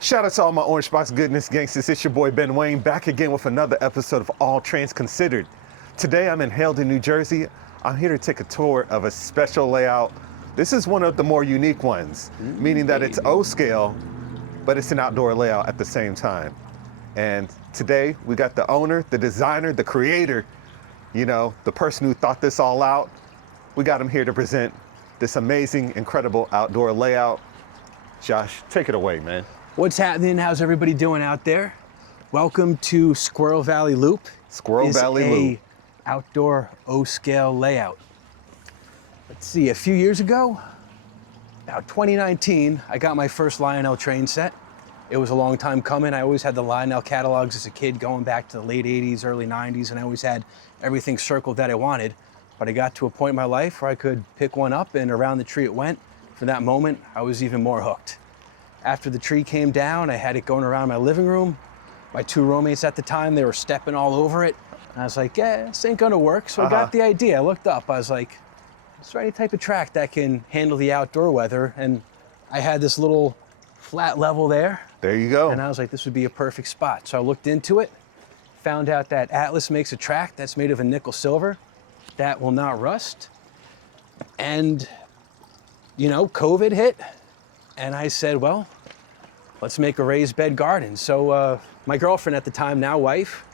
Shout out to all my Orange Box Goodness Gangstas. It's your boy Ben Wayne back again with another episode of All Trains Considered. Today I'm in Haledon, New Jersey. I'm here to take a tour of a special layout. This is one of the more unique ones, meaning that it's O-scale, but it's an outdoor layout at the same time. And today we got the owner, the designer, the creator, the person who thought this all out. We got him here to present this amazing, incredible outdoor layout. Josh, take it away, man. What's happening? How's everybody doing out there? Welcome to Squirrel Valley Loop. Squirrel Valley Loop. Outdoor O-scale layout. Let's see, a few years ago, about 2019, I got my first Lionel train set. It was a long time coming. I always had the Lionel catalogs as a kid going back to the late 80s, early 90s, and I always had everything circled that I wanted. But I got to a point in my life where I could pick one up and around the tree it went. For that moment, I was even more hooked. After the tree came down, I had it going around my living room. My two roommates at the time, they were stepping all over it. And I was like, yeah, this ain't gonna work. So I got the idea. I looked up, I was like, is there any type of track that can handle the outdoor weather? And I had this little flat level there. There you go. And I was like, this would be a perfect spot. So I looked into it, found out that Atlas makes a track that's made of a nickel silver that will not rust. And, COVID hit. And I said, well, let's make a raised bed garden. So my girlfriend at the time, now wife,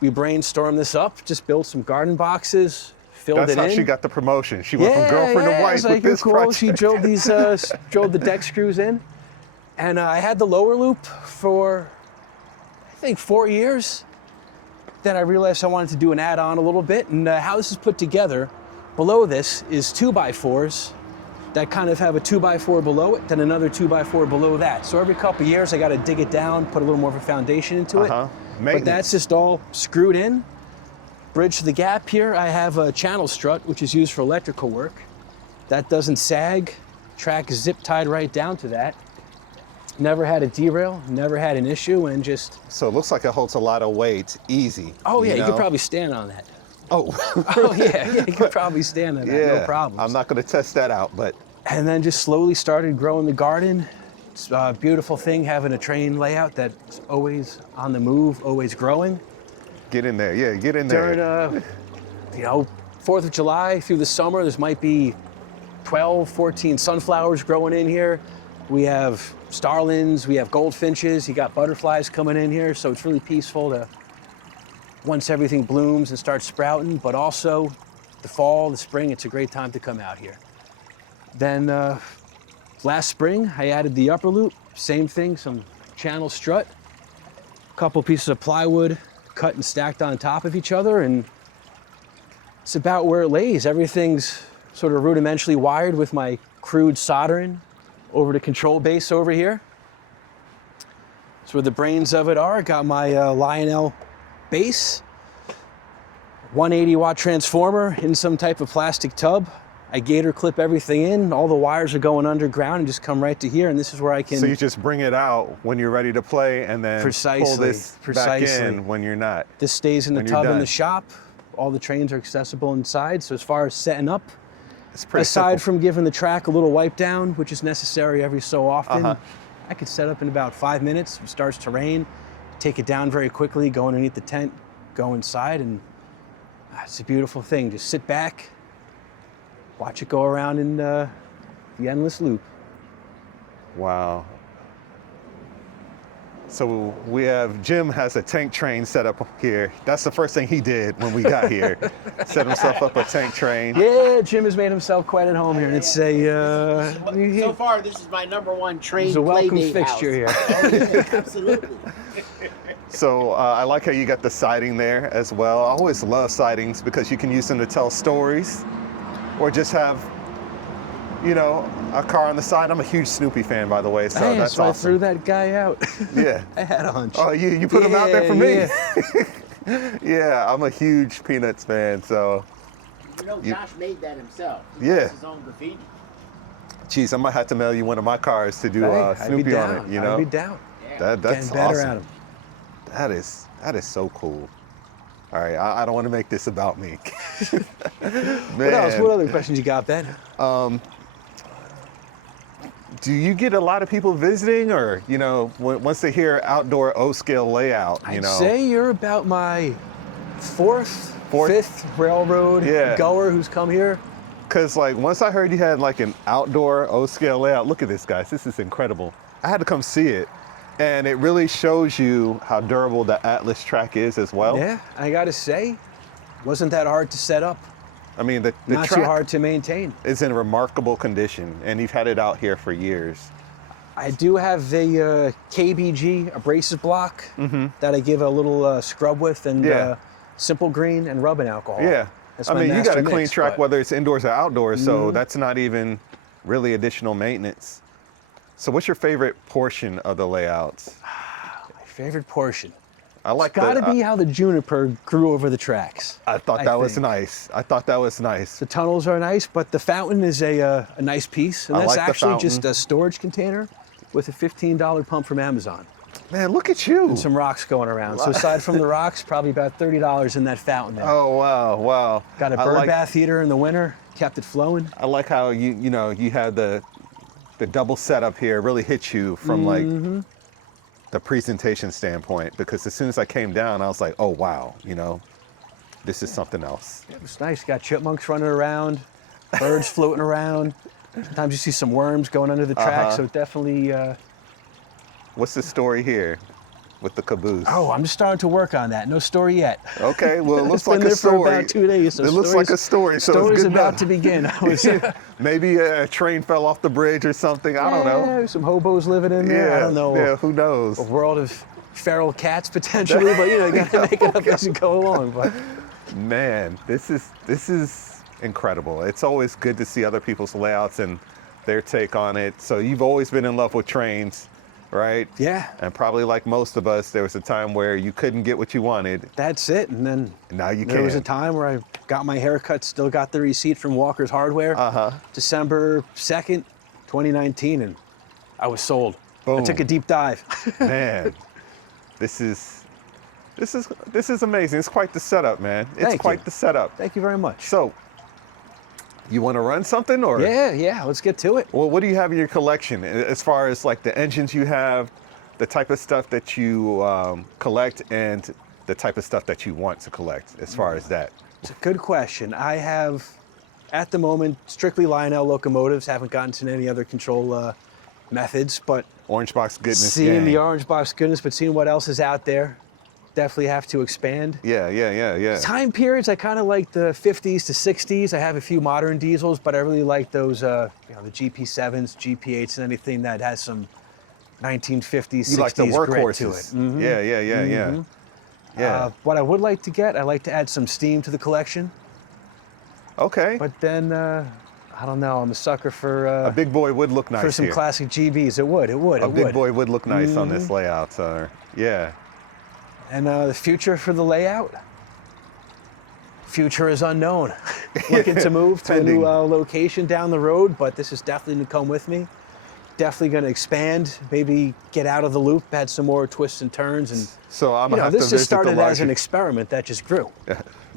we brainstormed this up, just built some garden boxes, filled it in. That's how she got the promotion. She went from girlfriend to wife with this project. She drove drove the deck screws in. And I had the lower loop for, I think, 4 years. Then I realized I wanted to do an add-on a little bit. And how this is put together, below this is 2x4s that kind of have a 2x4 below it, then another 2x4 below that. So every couple of years, I got to dig it down, put a little more of a foundation into it. But that's just all screwed in. Bridge to the gap here, I have a channel strut, which is used for electrical work. That doesn't sag. Track is zip tied right down to that. Never had a derail, never had an issue, and just... So it looks like it holds a lot of weight, easy. Oh yeah, you could probably stand on that. Oh. Oh yeah, you could probably stand on that, no problem. I'm not gonna test that out, but... And then just slowly started growing the garden. It's a beautiful thing having a train layout that's always on the move, always growing. Get in there, yeah, get in there. During, 4th of July through the summer, there might be 12, 14 sunflowers growing in here. We have starlings, we have goldfinches, you got butterflies coming in here, so it's really peaceful to, once everything blooms and starts sprouting, but also the fall, the spring, it's a great time to come out here. Then last spring, I added the upper loop, same thing, some channel strut, a couple pieces of plywood cut and stacked on top of each other, and it's about where it lays. Everything's sort of rudimentally wired with my crude soldering over the control base over here. That's where the brains of it are. Got my Lionel base, 180 watt transformer in some type of plastic tub. I gator clip everything in. All the wires are going underground and just come right to here. And this is where I can... So you just bring it out when you're ready to play and then pull this back in when you're not. This stays in the tub in the shop. All the trains are accessible inside. So as far as setting up, aside from giving the track a little wipe down, which is necessary every so often, I could set up in about 5 minutes. It starts to rain, take it down very quickly, go underneath the tent, go inside, and it's a beautiful thing. Just sit back, watch it go around in the endless loop. Wow. So Jim has a tank train set up here. That's the first thing he did when we got here. Set himself up a tank train. Yeah, Jim has made himself quite at home here. And it's a... so far, this is my #1 train It's a welcome playdate fixture house. here. Oh, yeah, absolutely. So I like how you got the siding there as well. I always love sidings because you can use them to tell stories or just have, a car on the side. I'm a huge Snoopy fan, by the way, so that's so awesome. I threw that guy out. Yeah. I had a hunch. Oh, you put him out there for me? Yeah. Yeah, I'm a huge Peanuts fan, so. Josh made that himself. He Yeah. does his own graffiti. Geez, I might have to mail you one of my cars to do Snoopy on it, I'd be down. That's Getting better awesome. at him. That is so cool. All right, I don't want to make this about me. What else? What other questions you got, Ben? Do you get a lot of people visiting, or once they hear outdoor O-scale layout, I'd say you're about my fourth, Fourth? fifth railroad goer who's come here. Because once I heard you had an outdoor O-scale layout, look at this, guys. This is incredible. I had to come see it. And it really shows you how durable the Atlas track is as well. Yeah, I gotta say, wasn't that hard to set up. I mean, the Not track too hard to maintain. is in remarkable condition, and you've had it out here for years. I do have a KBG abrasive block that I give a little scrub with and simple green and rubbing alcohol. Yeah. That's I my mean, you got master a clean mix, track but- whether it's indoors or outdoors, so that's not even really additional maintenance. So what's your favorite portion of the layouts? My favorite portion. I like It's gotta be how the juniper grew over the tracks. I thought that was think. nice. I thought that was nice. The tunnels are nice, but the fountain is a nice piece. And I that's like the actually just fountain. a storage container with a $15 pump from Amazon. Man, look at you. Some rocks going around. So aside from the rocks, probably about $30 in that fountain there. Oh, wow. Got a I bird like- bath heater in the winter, kept it flowing. I like how you had the double setup here really hit you from the presentation standpoint, because as soon as I came down, I was like, oh wow, this is something else. It was nice. Got chipmunks running around, birds floating around. Sometimes you see some worms going under the track, so definitely. What's the story here with the caboose? Oh, I'm just starting to work on that. No story yet. Okay, well, it looks It's been like there a for story. about 2 days. So It looks like a story, so it's story's good about enough. to begin. I was, Maybe a train fell off the bridge or something. I don't know. Yeah, some hobos living in there. I don't know. Yeah, who knows? A world of feral cats potentially, but you gotta make it up as you go along. But Man, this is incredible. It's always good to see other people's layouts and their take on it. So you've always been in love with trains, right? yeah, And probably like most of us, there was a time where you couldn't get what you wanted. that's it. And then Now you there can. was a time where I got my haircut, still got the receipt from Walker's Hardware, December 2nd, 2019, and I was sold. Boom. I took a deep dive. Man, this is amazing. It's quite the setup, man. It's Thank quite you. the setup. Thank you very much. So, you want to run something, or? Yeah, let's get to it. Well, what do you have in your collection as far as like the engines you have, the type of stuff that you collect, and the type of stuff that you want to collect as far as that? It's a good question. I have, at the moment, strictly Lionel locomotives. Haven't gotten to any other control methods, but Orange Box Goodness seeing the Gang. Orange Box Goodness, but seeing what else is out there, definitely have to expand. Yeah. Time periods, I kind of like the 50s to 60s. I have a few modern diesels, but I really like those, the GP7s, GP8s, and anything that has some 1950s, You 60s like the grit to it. workhorses. Yeah. What I would like to get, I like to add some steam to the collection, Okay. but then, I don't know, I'm a sucker for A big boy would look nice for some here. classic GBs. It would. A big boy would look nice on this layout. Yeah. And the future for the layout? Future is unknown. Looking to move to a Pending. new location down the road, but this is definitely going to come with me. Definitely going to expand, maybe get out of the loop, add some more twists and turns. And So I'm gonna have to this visit just started the as an larger. experiment that just grew.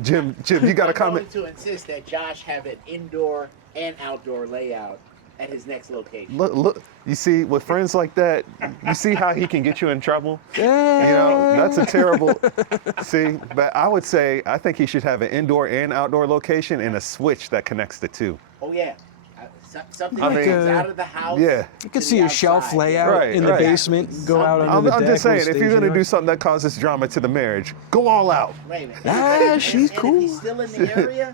Jim, you got a I'm comment? going to insist that Josh have an indoor and outdoor layout at his next location. Look, you see, with friends like that, you see how he can get you in trouble? Yeah. That's a terrible. See, but I would say I think he should have an indoor and outdoor location and a switch that connects the two. Oh yeah, something I that mean, comes out of the house. Yeah. You can to see the a shelf outside. layout Right, in the right. basement, go out I'm- under the I'm deck. just saying, little if you're gonna do staging something that causes drama to the marriage, go all out. Wait a minute. Ah, she's and cool. If he's still in the area,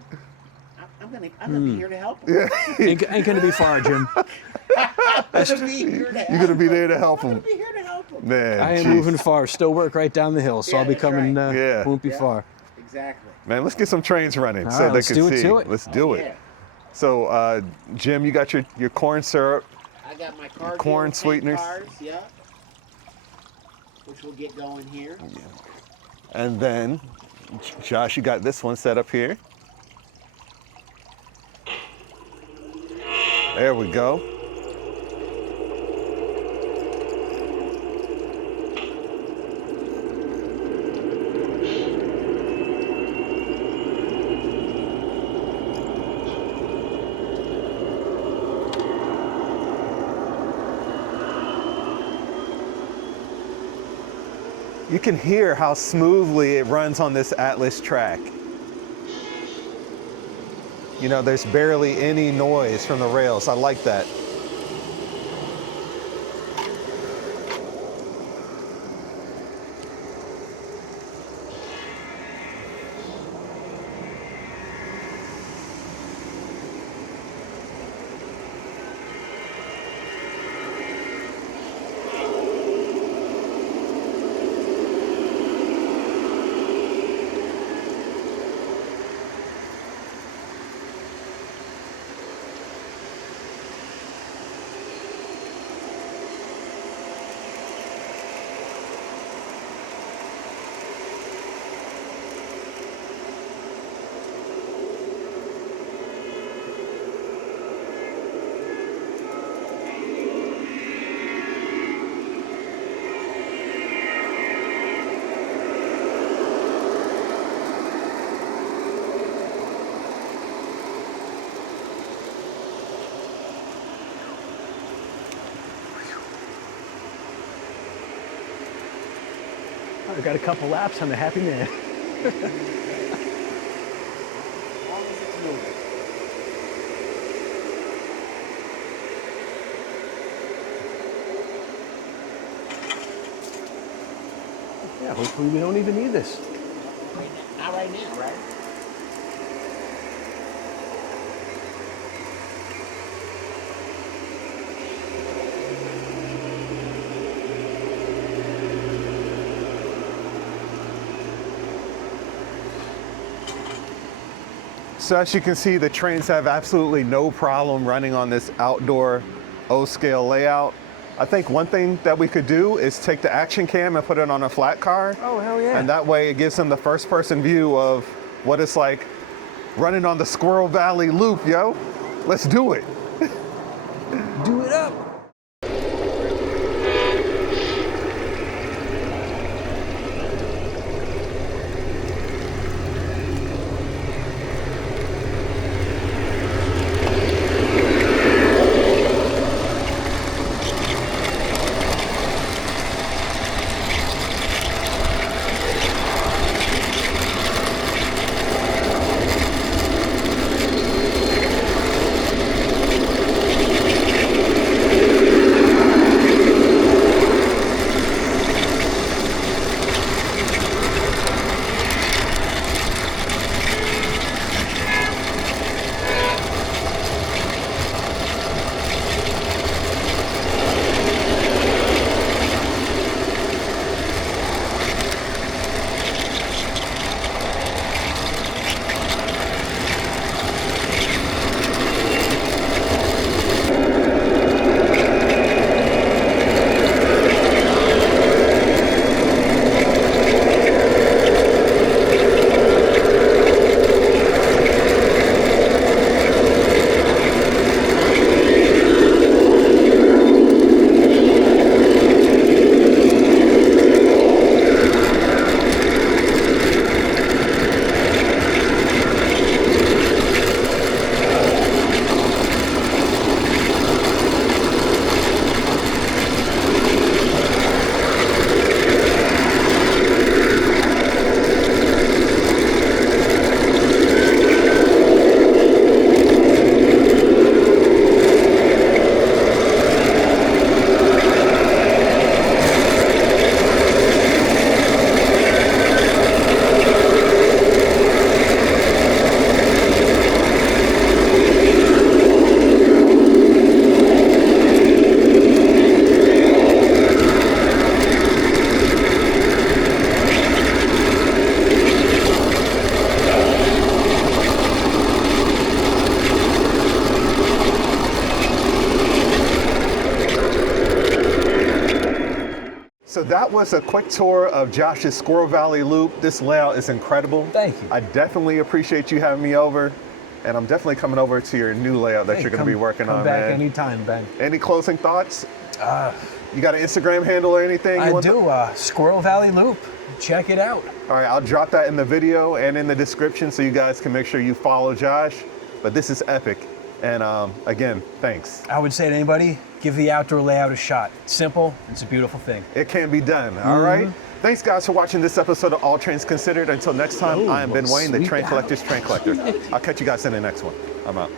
I'm gonna be here to help him. ain't gonna be far, Jim. I'm gonna be here to help You're gonna be him. there to help I'm him. gonna be here to help him. Man, I am jeez. moving far. Still work right down the hill, so Yeah, I'll be that's coming. right. Yeah. Won't be Yeah. far. Exactly. Man, let's get some trains running All so right, they let's can do it see. to it. Let's do it. Yeah. So, Jim, you got your corn syrup. I got my Cargill Corn tank sweeteners. cars, yeah. Which we'll get going here. And then, Josh, you got this one set up here. There we go. You can hear how smoothly it runs on this Atlas track. You know, there's barely any noise from the rails. I like that. I got a couple laps. I'm a happy man. As long as it's moving. Yeah, hopefully we don't even need this. Not right now, right? So as you can see, the trains have absolutely no problem running on this outdoor O-scale layout. I think one thing that we could do is take the action cam and put it on a flat car. Oh, hell yeah. And that way it gives them the first person view of what it's like running on the Squirrel Valley Loop, yo. Let's do it. Do it up. So that was a quick tour of Josh's Squirrel Valley Loop. This layout is incredible. Thank you. I definitely appreciate you having me over, and I'm definitely coming over to your new layout that Hey, you're going to be working come on, back man. anytime, Ben. Any closing thoughts? You got an Instagram handle or anything? I do. Squirrel Valley Loop. Check it out. All right, I'll drop that in the video and in the description so you guys can make sure you follow Josh. But this is epic. And again, thanks. I would say to anybody, give the outdoor layout a shot. It's simple, it's a beautiful thing. It can be done, all right? Thanks, guys, for watching this episode of All Trains Considered. Until next time, I am Ben Wayne, the sweet Train out. Collector's Train Collector. I'll catch you guys in the next one. I'm out.